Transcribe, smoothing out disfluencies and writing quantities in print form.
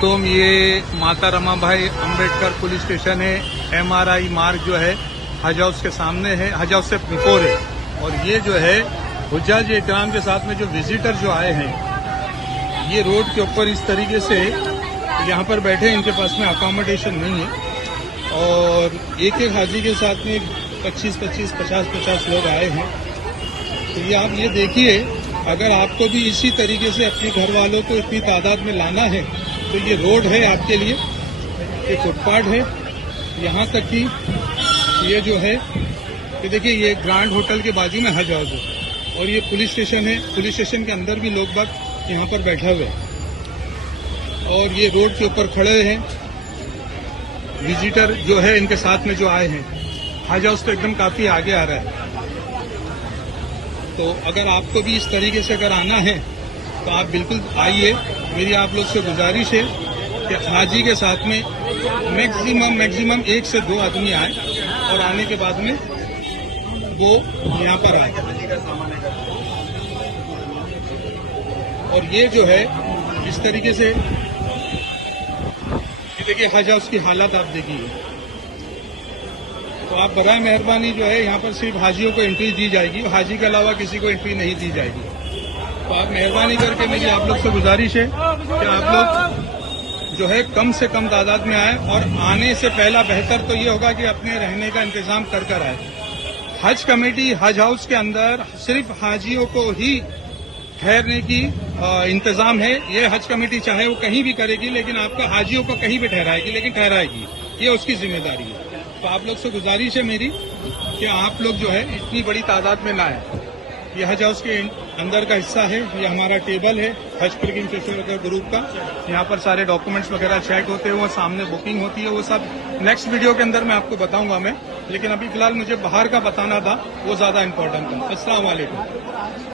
तो ये माता रमाबाई अंबेडकर पुलिस स्टेशन है। MRI मार्ग जो है हज हाउस के सामने है, हज हाउस से बिफोर है। और ये जो है हुज्जाज इकराम के साथ में जो विजिटर जो आए हैं, ये रोड के ऊपर इस तरीके से यहाँ पर बैठे, इनके पास में अकोमोडेशन नहीं है। और एक एक हाजी के साथ में 25-25, 50-50 लोग आए हैं। तो ये आप ये देखिए, अगर आपको भी इसी तरीके से अपने घर वालों को इतनी तादाद में लाना है तो ये रोड है आपके लिए, ये फुटपाथ है। यहाँ तक कि ये जो है, ये देखिए, ये ग्रैंड होटल के बाजू में हज हाउस है और ये पुलिस स्टेशन है। पुलिस स्टेशन के अंदर भी लोग बाग यहाँ पर बैठे हुए हैं और ये रोड के ऊपर खड़े हैं। विजिटर जो है इनके साथ में जो आए हैं, हज हाउस तो एकदम काफी आगे आ रहा है। तो अगर आपको भी इस तरीके से अगर आना है तो आप बिल्कुल आइए। मेरी आप लोग से गुजारिश है कि हाजी के साथ में मैक्सिमम 1 से 2 आदमी आए और आने के बाद में वो यहाँ पर आए। और ये जो है इस तरीके से, ये देखिए हज हाउस की हालत आप देखिए। तो आप बराए मेहरबानी जो है, यहाँ पर सिर्फ हाजियों को एंट्री दी जाएगी, हाजी के अलावा किसी को एंट्री नहीं दी जाएगी। तो आप मेहरबानी करके मेरी आप लोग से गुजारिश है कि आप लोग जो है कम से कम तादाद में आए। और आने से पहला बेहतर तो ये होगा कि अपने रहने का इंतजाम कर आए। हज कमेटी हज हाउस के अंदर सिर्फ हाजियों को ही ठहरने की इंतजाम है। ये हज कमेटी चाहे वो कहीं भी करेगी, लेकिन आपका हाजियों को कहीं भी ठहराएगी, लेकिन ठहराएगी, ये उसकी जिम्मेदारी है। तो आप लोग से गुजारिश है मेरी कि आप लोग जो है इतनी बड़ी तादाद में लाएं। ये हज हाउस के अंदर का हिस्सा है, ये हमारा टेबल है हज पिलग्रिम ग्रुप का। यहाँ पर सारे डॉक्यूमेंट्स वगैरह चेक होते हैं, वो सामने बुकिंग होती है, वो सब नेक्स्ट वीडियो के अंदर मैं आपको बताऊंगा मैं। लेकिन अभी फिलहाल मुझे बाहर का बताना था, वो ज्यादा इम्पोर्टेंट था। अस्सलाम वालेकुम।